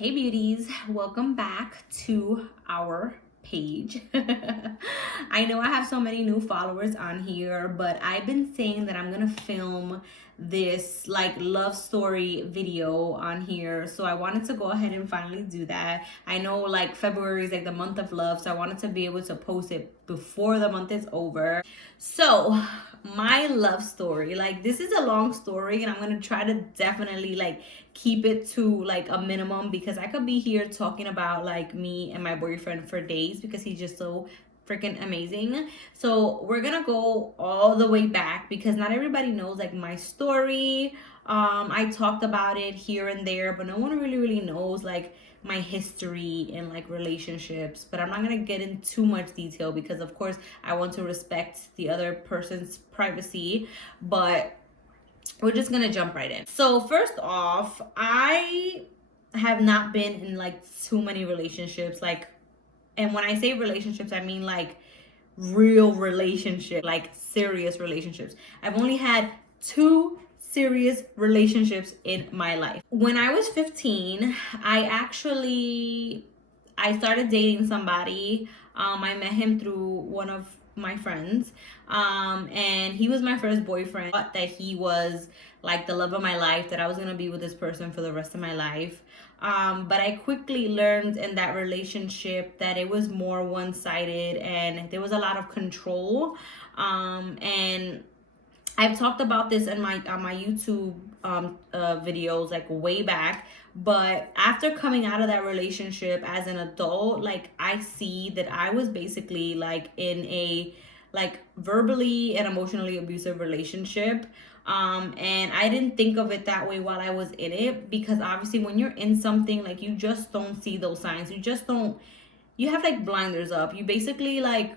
Hey beauties, welcome back to our page. I know I have so many new followers on here, but I've been saying that I'm gonna film this like love story video on here, so I wanted to go ahead and finally do that. I know like February is like the month of love, so I wanted to be able to post it before the month is over. So my love story, like this is a long story and I'm gonna try to definitely like keep it to like a minimum, because I could be here talking about like me and my boyfriend for days because he's just so freaking amazing. So we're gonna go all the way back because not everybody knows like my story. I talked about it here and there, but no one really knows like my history and like relationships. But I'm not gonna get in too much detail because of course I want to respect the other person's privacy. But we're just gonna jump right in. So first off, I have not been in like too many relationships, like, and when I say relationships I mean like real relationship, like serious relationships. I've only had two serious relationships in my life. When I was 15, I started dating somebody. I met him through one of my friends. And he was my first boyfriend. I thought that he was like the love of my life, that I was gonna be with this person for the rest of my life. But I quickly learned in that relationship that it was more one-sided and there was a lot of control. And I've talked about this in my on my YouTube videos like way back. But after coming out of that relationship as an adult, like I see that I was basically like in a like verbally and emotionally abusive relationship. And I didn't think of it that way while I was in it, because obviously when you're in something, like you just don't see those signs. You just don't, you have like blinders up. You basically like,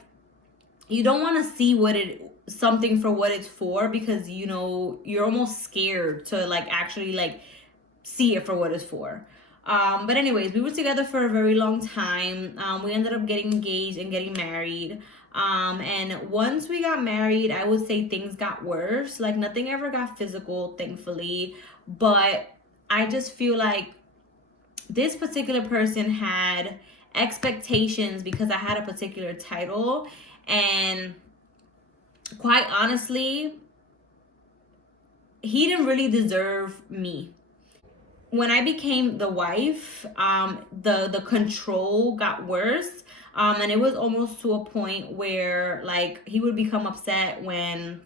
you don't want to see what it something for what it's for, because you know you're almost scared to like actually like see it for what it's for. But anyways, we were together for a very long time. We ended up getting engaged and getting married. And once we got married, I would say things got worse. Like nothing ever got physical, thankfully. But I just feel like this particular person had expectations because I had a particular title. And quite honestly, he didn't really deserve me. When I became the wife, the control got worse. And it was almost to a point where like he would become upset when,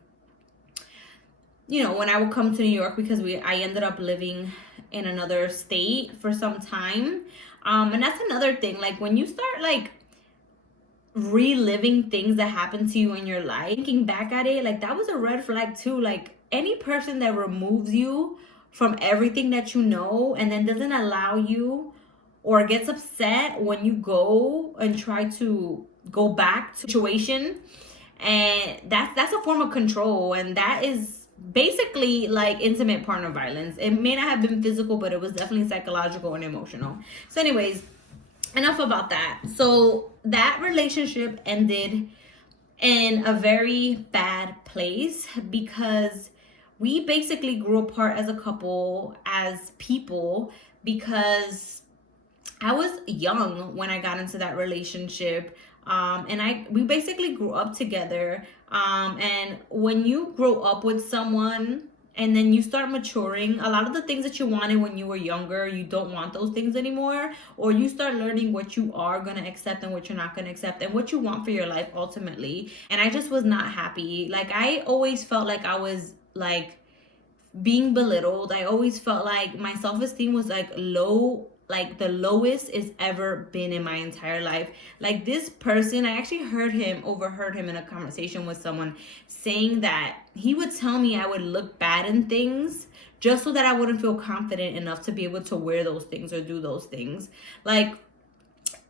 you know, when I would come to New York, because I ended up living in another state for some time. And that's another thing, like when you start like reliving things that happened to you in your life, thinking back at it, like that was a red flag too. Like any person that removes you from everything that you know and then doesn't allow you, or gets upset when you go and try to go back to situation, and that's a form of control, and that is basically like intimate partner violence. It may not have been physical, but it was definitely psychological and emotional. So anyways, enough about that. So that relationship ended in a very bad place because we basically grew apart as a couple, as people, because I was young when I got into that relationship. And we basically grew up together. And when you grow up with someone and then you start maturing, a lot of the things that you wanted when you were younger, you don't want those things anymore. Or you start learning what you are going to accept and what you're not going to accept, and what you want for your life ultimately. And I just was not happy. Like I always felt like I was like being belittled. I always felt like my self-esteem was like low, like the lowest it's ever been in my entire life. Like this person, I actually overheard him in a conversation with someone saying that he would tell me I would look bad in things just so that I wouldn't feel confident enough to be able to wear those things or do those things. Like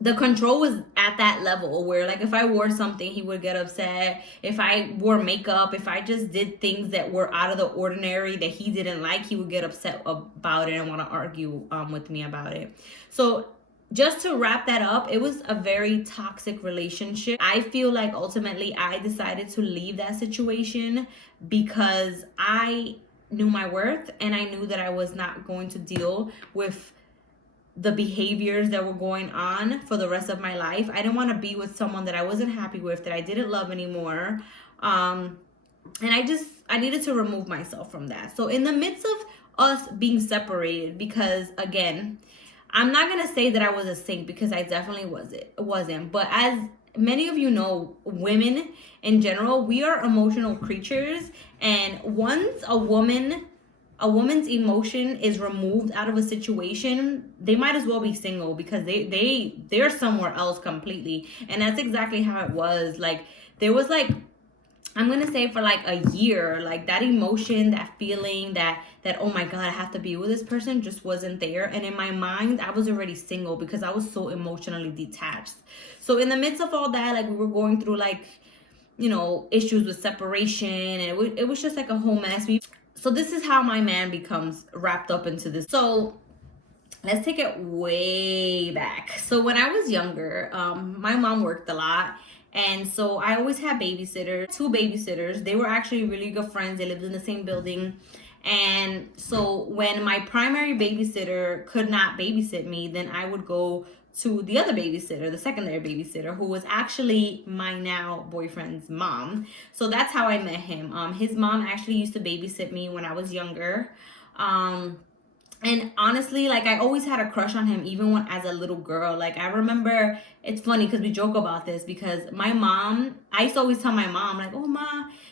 the control was at that level where like if I wore something, he would get upset. If I wore makeup, if I just did things that were out of the ordinary that he didn't like, he would get upset about it and want to argue with me about it. So just to wrap that up, it was a very toxic relationship. I feel like ultimately I decided to leave that situation because I knew my worth and I knew that I was not going to deal with the behaviors that were going on for the rest of my life. I didn't want to be with someone that I wasn't happy with, that I didn't love anymore. And I needed to remove myself from that. So in the midst of us being separated, because again, I'm not gonna say that I was a saint, because I definitely wasn't. But as many of you know, women in general, we are emotional creatures, and once a woman's emotion is removed out of a situation, they might as well be single, because they're somewhere else completely. And that's exactly how it was. Like, there was like, I'm gonna say, for like a year, like that emotion, that feeling, that oh my god, I have to be with this person, just wasn't there. And in my mind, I was already single, because I was so emotionally detached. So in the midst of all that, like, we were going through, like, you know, issues with separation, and it was just like a whole mess. So this is how my man becomes wrapped up into this. So let's take it way back. So when I was younger, my mom worked a lot. And so I always had babysitters, two babysitters. They were actually really good friends. They lived in the same building. And so when my primary babysitter could not babysit me, then I would go to the other babysitter, the secondary babysitter, who was actually my now boyfriend's mom. So that's how I met him. His mom actually used to babysit me when I was younger. And honestly, like, I always had a crush on him, even when as a little girl. Like, I remember, it's funny because we joke about this, because my mom, I used to always tell my mom, like, oh, ma,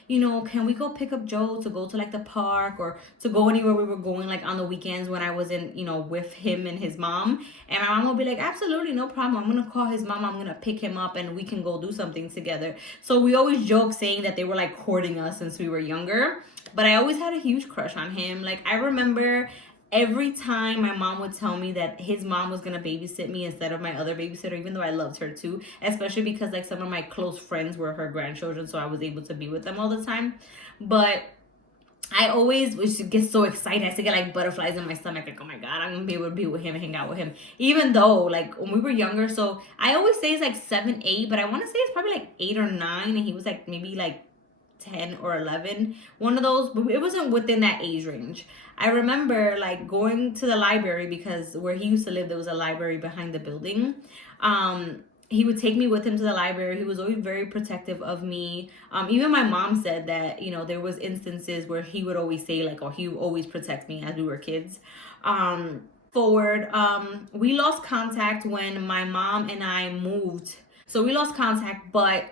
you know, can we go pick up Joe to go to like the park, or to go anywhere we were going, like on the weekends when I wasn't, you know, with him and his mom. And my mom would be like, absolutely, no problem. I'm gonna call his mom, I'm gonna pick him up, and we can go do something together. So we always joke saying that they were like courting us since we were younger. But I always had a huge crush on him. Like, I remember every time my mom would tell me that his mom was gonna babysit me instead of my other babysitter, even though I loved her too, especially because like some of my close friends were her grandchildren, so I was able to be with them all the time. But I always would get so excited. I used to get like butterflies in my stomach, like, oh my god, I'm gonna be able to be with him and hang out with him. Even though, like, when we were younger, so I always say it's like 7, 8, but I want to say it's probably like 8 or 9, and he was like maybe like 10 or 11, one of those, but it wasn't within that age range. I remember like going to the library, because where he used to live, there was a library behind the building. He would take me with him to the library. He was always very protective of me. Even my mom said that, you know, there was instances where he would always say like, oh, he would always protect me as we were kids. Forward, we lost contact when my mom and I moved. So we lost contact, but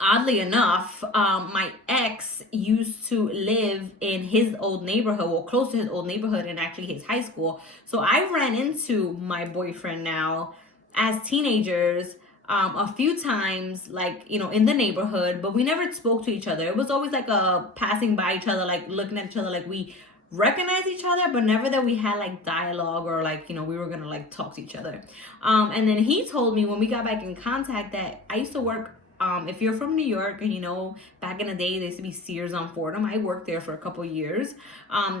oddly enough, my ex used to live in his old neighborhood, or close to his old neighborhood, and actually his high school. So I ran into my boyfriend now as teenagers a few times, like, you know, in the neighborhood, but we never spoke to each other. It was always like a passing by each other, like looking at each other, like we recognize each other, but never that we had like dialogue, or like, you know, we were gonna like talk to each other. And then he told me when we got back in contact that I used to work, if you're from New York, and you know, back in the day, there used to be Sears on Fordham. I worked there for a couple years.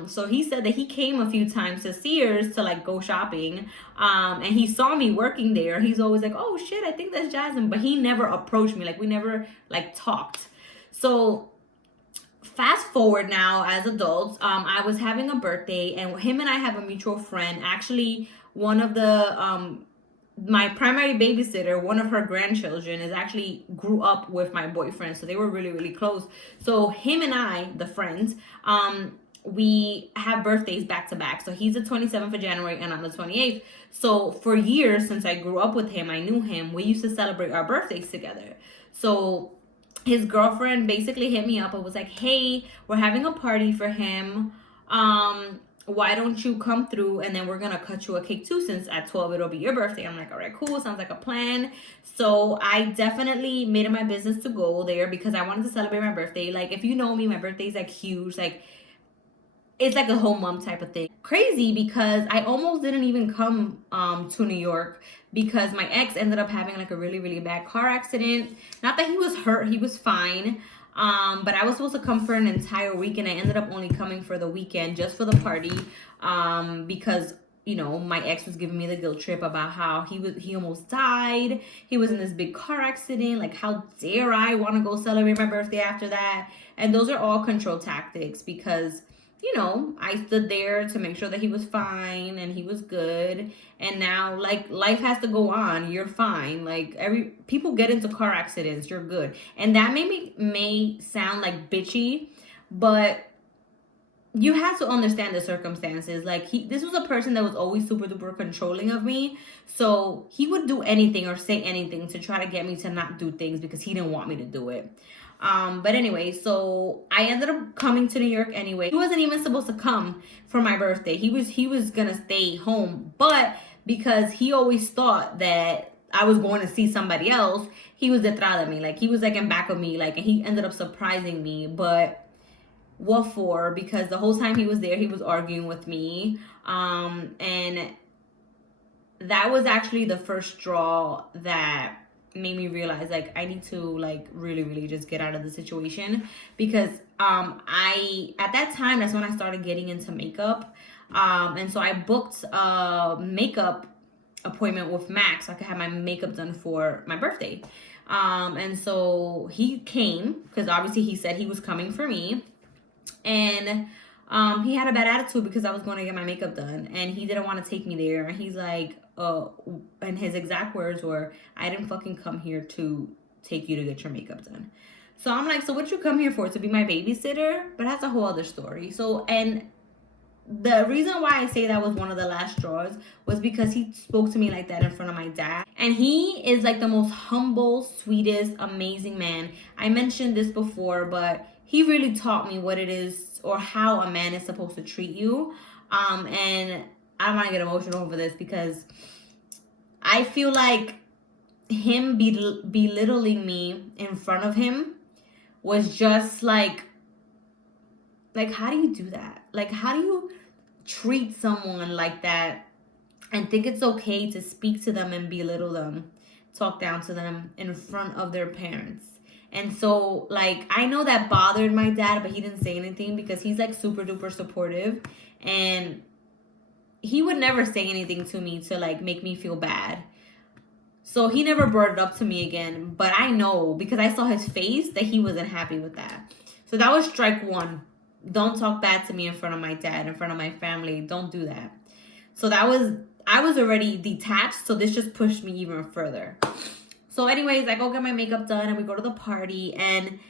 So he said that he came a few times to Sears to like go shopping. And he saw me working there. He's always like, oh shit, I think that's Jasmine. But he never approached me. Like, we never like talked. So fast forward now as adults, I was having a birthday, and him and I have a mutual friend. Actually, one of the, my primary babysitter, one of her grandchildren, is actually grew up with my boyfriend, so they were really, really close. So him and I, the friends, we have birthdays back to back. So he's the 27th of January and I'm the 28th. So for years, since I grew up with him, I knew him, we used to celebrate our birthdays together. So his girlfriend basically hit me up and was like, hey, we're having a party for him. Why don't you come through, and then we're gonna cut you a cake too, since at 12 it'll be your birthday. I'm like, all right, cool, sounds like a plan. So I definitely made it my business to go there, because I wanted to celebrate my birthday. Like, if you know me, my birthday's like huge, like it's like a whole month type of thing. Crazy, because I almost didn't even come to New York, because my ex ended up having like a really, really bad car accident. Not that he was hurt, he was fine. But I was supposed to come for an entire week, and I ended up only coming for the weekend, just for the party, because, you know, my ex was giving me the guilt trip about how he almost died. He was in this big car accident. Like, how dare I want to go celebrate my birthday after that? And those are all control tactics, because you know, I stood there to make sure that he was fine and he was good. And now, like, life has to go on. You're fine. Like, people get into car accidents. You're good. And that may sound like bitchy, but you have to understand the circumstances. Like, this was a person that was always super duper controlling of me. So he would do anything or say anything to try to get me to not do things because he didn't want me to do it. But anyway, so I ended up coming to New York anyway. He wasn't even supposed to come for my birthday. He was gonna stay home, but because he always thought that I was going to see somebody else, he was detrás de me. Like, he was like in back of me, like, and he ended up surprising me. But what for? Because the whole time he was there, he was arguing with me. And that was actually the first straw that made me realize, like, I need to, like, really, really just get out of the situation. Because I, at that time, that's when I started getting into makeup. And so I booked a makeup appointment with Max so I could have my makeup done for my birthday. And so he came because obviously he said he was coming for me. And he had a bad attitude because I was going to get my makeup done and he didn't want to take me there. And he's like, and his exact words were, I didn't fucking come here to take you to get your makeup done. So I'm like, so what you come here for? To be my babysitter? But that's a whole other story. So, and the reason why I say that was one of the last straws was because he spoke to me like that in front of my dad. And he is like the most humble, sweetest, amazing man. I mentioned this before, but he really taught me what it is or how a man is supposed to treat you. And I want to get emotional over this because I feel like him belittling me in front of him was just like, how do you do that? Like, how do you treat someone like that and think it's okay to speak to them and belittle them, talk down to them in front of their parents? And so, like, I know that bothered my dad, but he didn't say anything because he's, like, super duper supportive. And he would never say anything to me to, like, make me feel bad. So he never brought it up to me again. But I know because I saw his face that he wasn't happy with that. So that was strike one. Don't talk bad to me in front of my dad, in front of my family. Don't do that. So I was already detached. So this just pushed me even further. So anyways, I go get my makeup done and we go to the party. And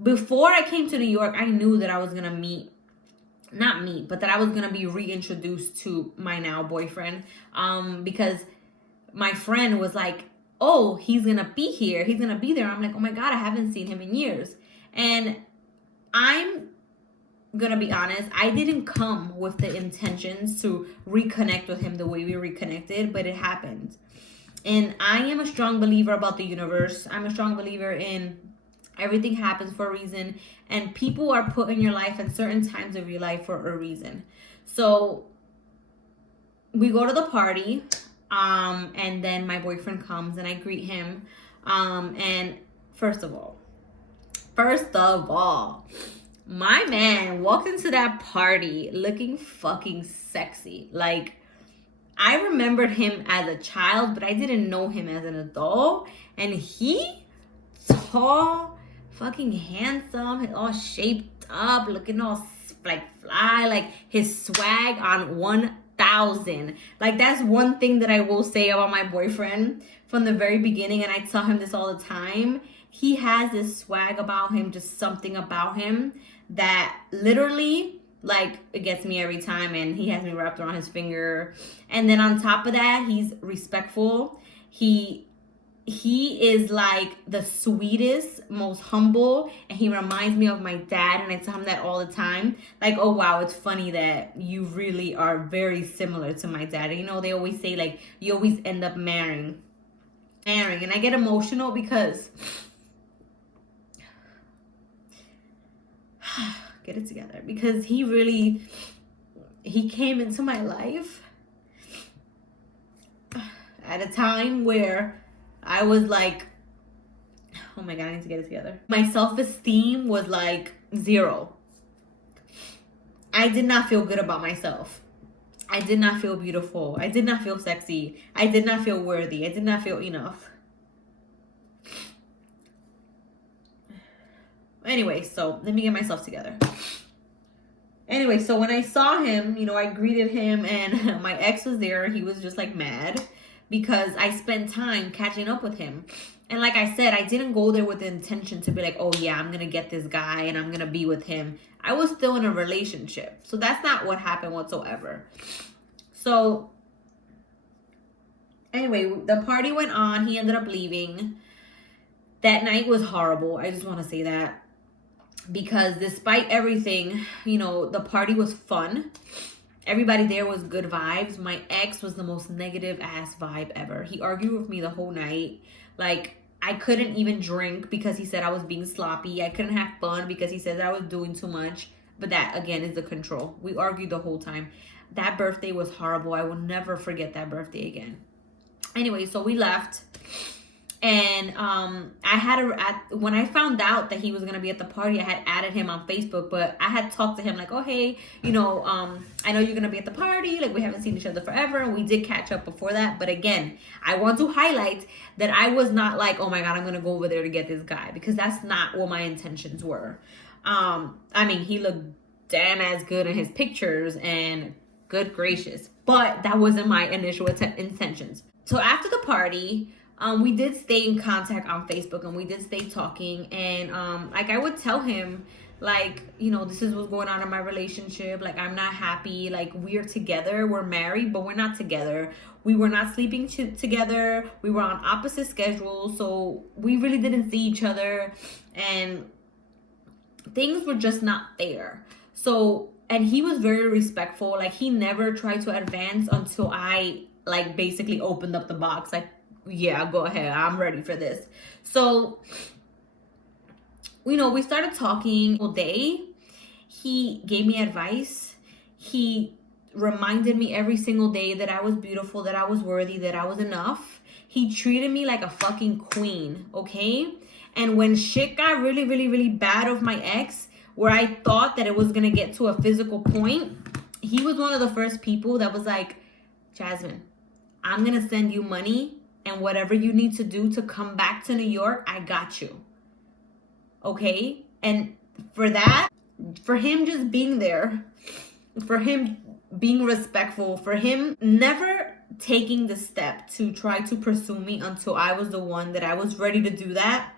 before I came to New York, I knew that I was going to but that I was going to be reintroduced to my now boyfriend. Because my friend was like, oh, he's going to be here. He's going to be there. I'm like, oh my God, I haven't seen him in years. And I'm gonna be honest, I didn't come with the intentions to reconnect with him the way we reconnected, but it happened. And I am a strong believer about the universe. I'm a strong believer in everything happens for a reason, and people are put in your life at certain times of your life for a reason. So we go to the party, and then my boyfriend comes and I greet him. And first of all, my man walked into that party looking fucking sexy. Like, I remembered him as a child, but I didn't know him as an adult. And he, tall, fucking handsome, all shaped up, looking all like fly, like his swag on 1,000. Like, that's one thing that I will say about my boyfriend from the very beginning, and I tell him this all the time. He has this swag about him, just something about him that literally, like, it gets me every time. And he has me wrapped around his finger. And then on top of that, he's respectful. He is like the sweetest, most humble, and he reminds me of my dad. And I tell him that all the time, like, oh wow, it's funny that you really are very similar to my dad. You know, they always say, like, you always end up marrying. And I get emotional because get it together, because he came into my life at a time where I was like, oh my God, I need to get it together. My self-esteem was like 0. I did not feel good about myself. I did not feel beautiful. I did not feel sexy. I did not feel worthy. I did not feel enough. Anyway, so let me get myself together. Anyway, so when I saw him, you know, I greeted him, and my ex was there. He was just like mad because I spent time catching up with him. And like I said, I didn't go there with the intention to be like, oh yeah, I'm going to get this guy and I'm going to be with him. I was still in a relationship. So that's not what happened whatsoever. So anyway, the party went on. He ended up leaving. That night was horrible. I just want to say that. Because despite everything, you know, the party was fun. Everybody there was good vibes. My ex was the most negative ass vibe ever. He argued with me the whole night. Like, I couldn't even drink because he said I was being sloppy. I couldn't have fun because he said that I was doing too much. But that, again, is the control. We argued the whole time. That birthday was horrible. I will never forget that birthday again. Anyway, so we left. And when I found out that he was gonna be at the party, I had added him on Facebook, but I had talked to him like, oh hey, you know, I know you're gonna be at the party, like we haven't seen each other forever, and we did catch up before that. But again, I want to highlight that I was not like, oh my god, I'm gonna go over there to get this guy, because that's not what my intentions were. I mean, he looked damn as good in his pictures, and good gracious, but that wasn't my initial intentions. So after the party, we did stay in contact on Facebook, and we did stay talking, and like I would tell him, like, you know, this is what's going on in my relationship, like I'm not happy, like we're together, we're married, but we're not together, we were not sleeping together, we were on opposite schedules, so we really didn't see each other, and things were just not there. So, and he was very respectful, like he never tried to advance until I like basically opened up the box, like, yeah, go ahead, I'm ready for this. So, you know, we started talking all day. He gave me advice. He reminded me every single day that I was beautiful, that I was worthy, that I was enough. He treated me like a fucking queen, okay? And when shit got really, really, really bad with my ex, where I thought that it was gonna get to a physical point, he was one of the first people that was like, Jasmine, I'm gonna send you money, and whatever you need to do to come back to New York, I got you. Okay? And for that, for him just being there, for him being respectful, for him never taking the step to try to pursue me until I was the one that I was ready to do that,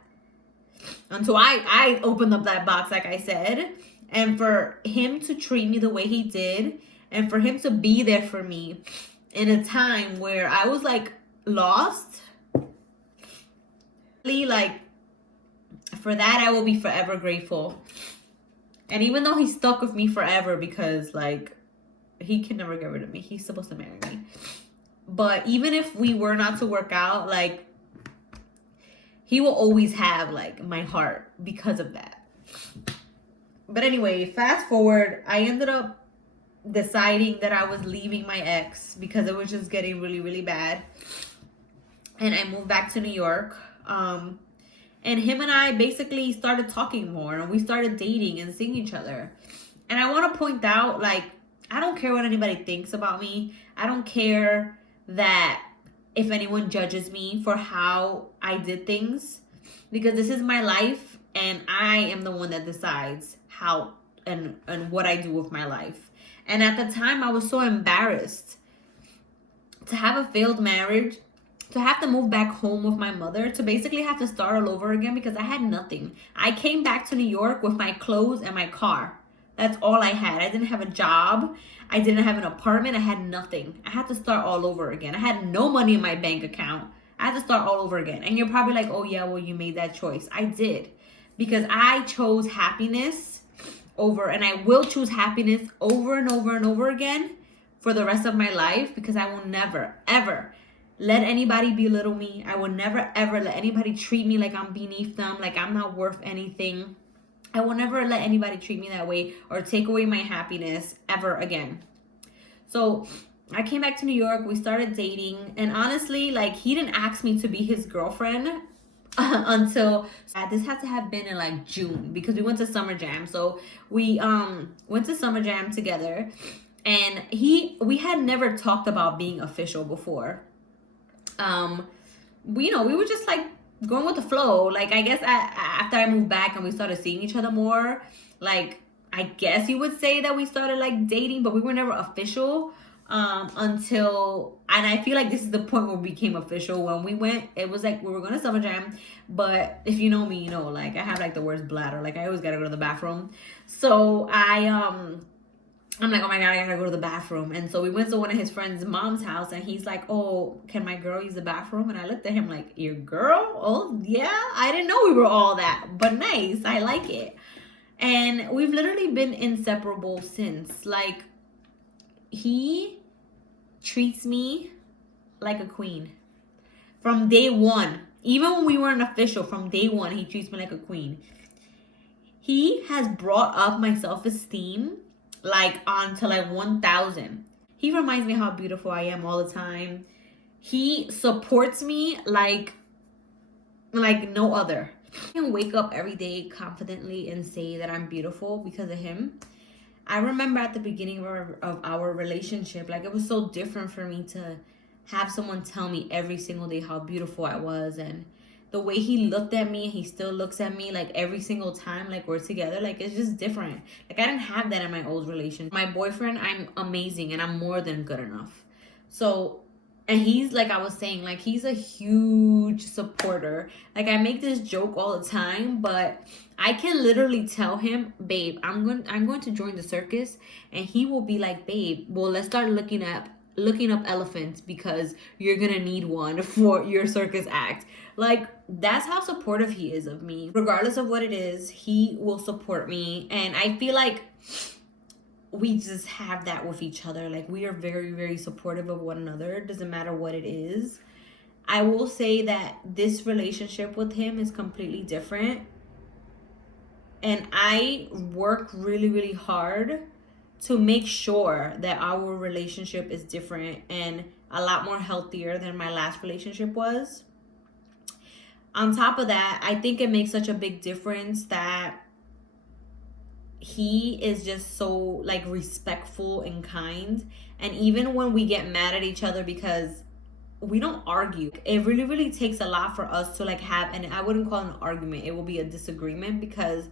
until I opened up that box, like I said, and for him to treat me the way he did, and for him to be there for me in a time where I was like lost, like, for that I will be forever grateful. And even though he stuck with me forever, because like he can never get rid of me, he's supposed to marry me, but even if we were not to work out, like he will always have like my heart because of that. But anyway, fast forward, I ended up deciding that I was leaving my ex because it was just getting really, really bad. And I moved back to New York. And him and I basically started talking more, and we started dating and seeing each other. And I want to point out, like, I don't care what anybody thinks about me. I don't care that if anyone judges me for how I did things, because this is my life, and I am the one that decides how and what I do with my life. And at the time, I was so embarrassed to have a failed marriage, to have to move back home with my mother, to basically have to start all over again because I had nothing. I came back to New York with my clothes and my car. That's all I had. I didn't have a job. I didn't have an apartment. I had nothing. I had to start all over again. I had no money in my bank account. I had to start all over again. And you're probably like, oh yeah, well, you made that choice. I did. Because I chose happiness over, and I will choose happiness over and over and over again for the rest of my life, because I will never, ever let anybody belittle me. I will never, ever let anybody treat me like I'm beneath them, like I'm not worth anything. I will never let anybody treat me that way or take away my happiness ever again. So I came back to New York. We started dating. And honestly, like, he didn't ask me to be his girlfriend until this had to have been in like June, because we went to Summer Jam. So we went to Summer Jam together. And we had never talked about being official before. We were just like going with the flow. Like, I guess after I moved back and we started seeing each other more, like, I guess you would say that we started like dating, but we were never official until, and I feel like this is the point where we became official. When we went, it was like we were going to Summer Jam, but if you know me, you know, like I have like the worst bladder. Like I always gotta go to the bathroom. So I'm like, oh my god, I gotta go to the bathroom. And so we went to one of his friends' mom's house, and he's like, oh, can my girl use the bathroom? And I looked at him like, your girl? Oh yeah, I didn't know we were all that, but nice, I like it. And we've literally been inseparable since. Like, he treats me like a queen from day one. Even when we weren't official, from day one, he treats me like a queen. He has brought up my self-esteem like on to like 1,000. He reminds me how beautiful I am all the time. He supports me like no other. I can wake up every day confidently and say that I'm beautiful because of him. I remember at the beginning of our relationship, like it was so different for me to have someone tell me every single day how beautiful I was, and the way he looked at me, he still looks at me like every single time like we're together, like it's just different. Like I didn't have that in my old relationship. My boyfriend, I'm amazing and I'm more than good enough. So, and he's like I was saying, like he's a huge supporter. Like I make this joke all the time, but I can literally tell him, babe, I'm going to join the circus, and he will be like, babe, well, let's start looking up elephants because you're gonna need one for your circus act. Like that's how supportive he is of me. Regardless of what it is, he will support me, and I feel like we just have that with each other. Like we are very, very supportive of one another. It doesn't matter what it is. I will say that this relationship with him is completely different, and I work really, really hard to make sure that our relationship is different and a lot more healthier than my last relationship was. On top of that, I think it makes such a big difference that he is just so like respectful and kind. And even when we get mad at each other, because we don't argue, it really, really takes a lot for us to like have, and I wouldn't call it an argument, it will be a disagreement, because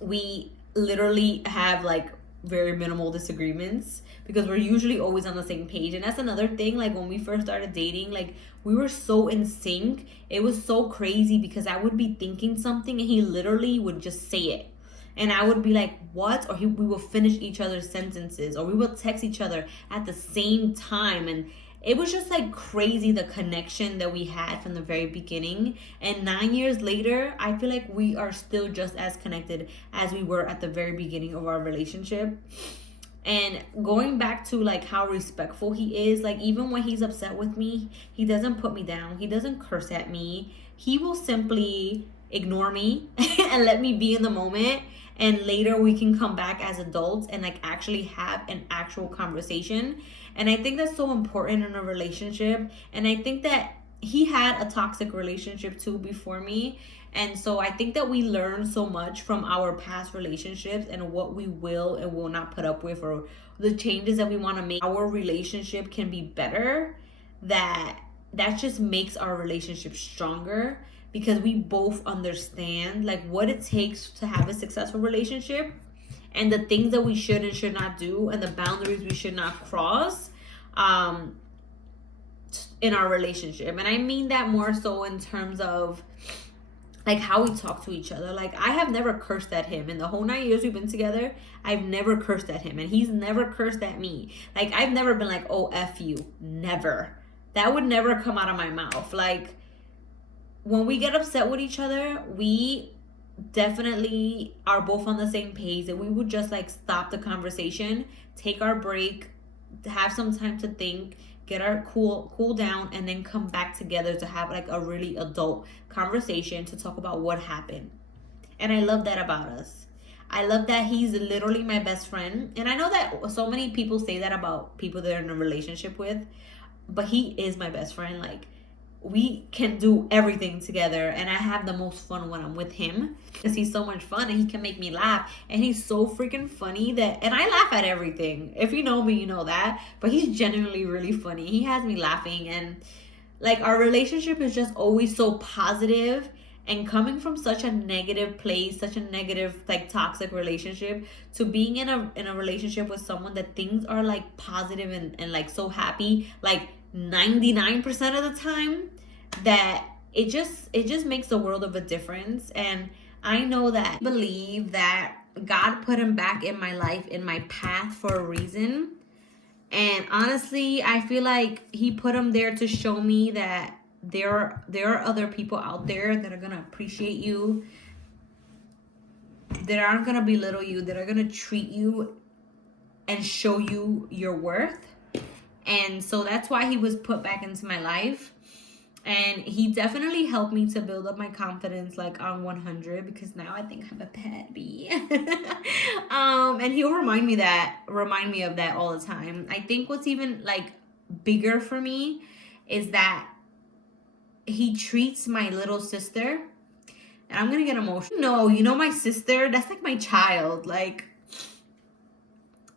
we literally have like very minimal disagreements because we're usually always on the same page. And that's another thing, like when we first started dating, like we were so in sync. It was so crazy because I would be thinking something and he literally would just say it, and I would be like, what? Or we will finish each other's sentences, or we will text each other at the same time. And it was just like crazy, the connection that we had from the very beginning. And 9 years later, I feel like we are still just as connected as we were at the very beginning of our relationship. And going back to like how respectful he is, like even when he's upset with me, he doesn't put me down. He doesn't curse at me. He will simply ignore me and let me be in the moment. And later we can come back as adults and like actually have an actual conversation. And I think that's so important in a relationship. And I think that he had a toxic relationship too before me. And so I think that we learn so much from our past relationships and what we will and will not put up with, or the changes that we want to make. Our relationship can be better. That just makes our relationship stronger, because we both understand like what it takes to have a successful relationship, and the things that we should and should not do, and the boundaries we should not cross in our relationship. And I mean that more so in terms of like how we talk to each other. Like I have never cursed at him in the whole 9 years we've been together. I've never cursed at him, and he's never cursed at me. Like I've never been like, oh, F you. Never. That would never come out of my mouth. Like when we get upset with each other, we definitely are both on the same page, and we would just like stop the conversation, take our break, have some time to think, get our cool down, and then come back together to have like a really adult conversation to talk about what happened. And I love that about us. I love that he's literally my best friend. And I know that so many people say that about people they're in a relationship with, but he is my best friend. Like we can do everything together, and I have the most fun when I'm with him because he's so much fun and he can make me laugh, and he's so freaking funny that, and I laugh at everything. If you know me, you know that, but he's genuinely really funny. He has me laughing, and like our relationship is just always so positive, And coming from such a negative place, such a negative, like, toxic relationship, to being in a relationship with someone that things are like positive and like so happy, like 99% of the time, that it just makes a world of a difference. And I know that, I believe that God put him back in my life, in my path, for a reason. And honestly, I feel like he put him there to show me that there are other people out there that are gonna appreciate you, that aren't gonna belittle you, that are gonna treat you and show you your worth. And so that's why he was put back into my life. And he definitely helped me to build up my confidence, like, on 100, because now I think I'm a bad bee. And he'll remind me of that all the time. I think what's even like bigger for me is that he treats my little sister, and I'm gonna get emotional. No, you know, my sister, that's like my child. Like,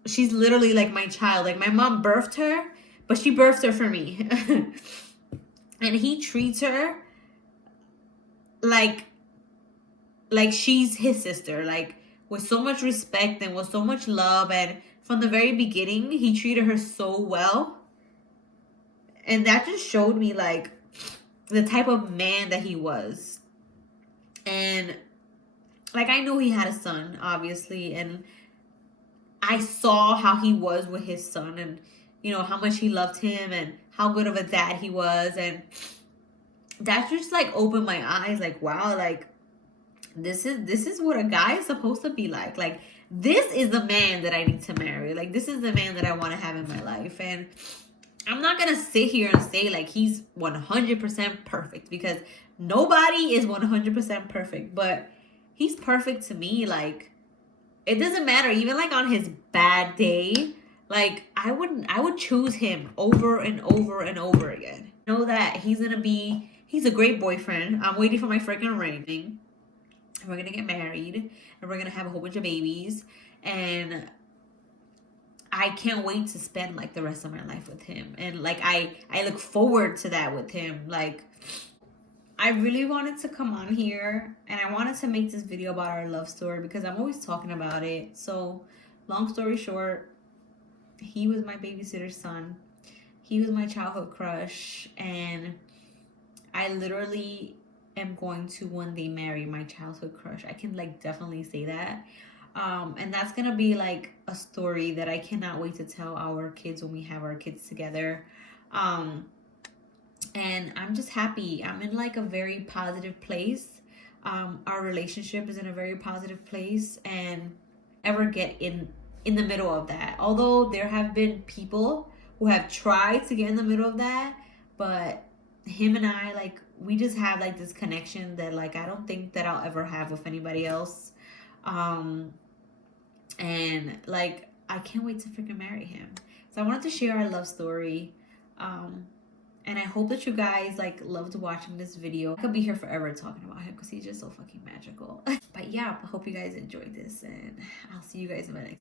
she's literally like my child. Like, my mom birthed her, but she birthed her for me. And he treats her like she's his sister, like, with so much respect and with so much love. And from the very beginning, he treated her so well. And that just showed me, like, the type of man that he was. And, like, I knew he had a son, obviously, and I saw how he was with his son, and, you know, how much he loved him and how good of a dad he was. And that just, like, opened my eyes, like, wow, like, this is what a guy is supposed to be like. Like, this is the man that I need to marry. Like, this is the man that I want to have in my life. And I'm not gonna sit here and say like he's 100% perfect, because nobody is 100% perfect, but he's perfect to me. Like, it doesn't matter, even like on his bad day, like, I would choose him over and over and over again. Know that he's a great boyfriend. I'm waiting for my freaking ring. We're gonna get married, and we're gonna have a whole bunch of babies, and I can't wait to spend like the rest of my life with him. And like, I look forward to that with him. Like, I really wanted to come on here, and I wanted to make this video about our love story, because I'm always talking about it. So, long story short, he was my babysitter's son. He was my childhood crush, and I literally am going to one day marry my childhood crush. I can like definitely say that. And that's gonna be like a story that I cannot wait to tell our kids when we have our kids together. And I'm just happy. I'm in like a very positive place. Our relationship is in a very positive place, and ever get in the middle of that. Although there have been people who have tried to get in the middle of that, but him and I, like, we just have like this connection that like I don't think that I'll ever have with anybody else. And like, I can't wait to freaking marry him. So I wanted to share our love story. And I hope that you guys like loved watching this video. I could be here forever talking about him because he's just so fucking magical. But yeah, I hope you guys enjoyed this, and I'll see you guys in my next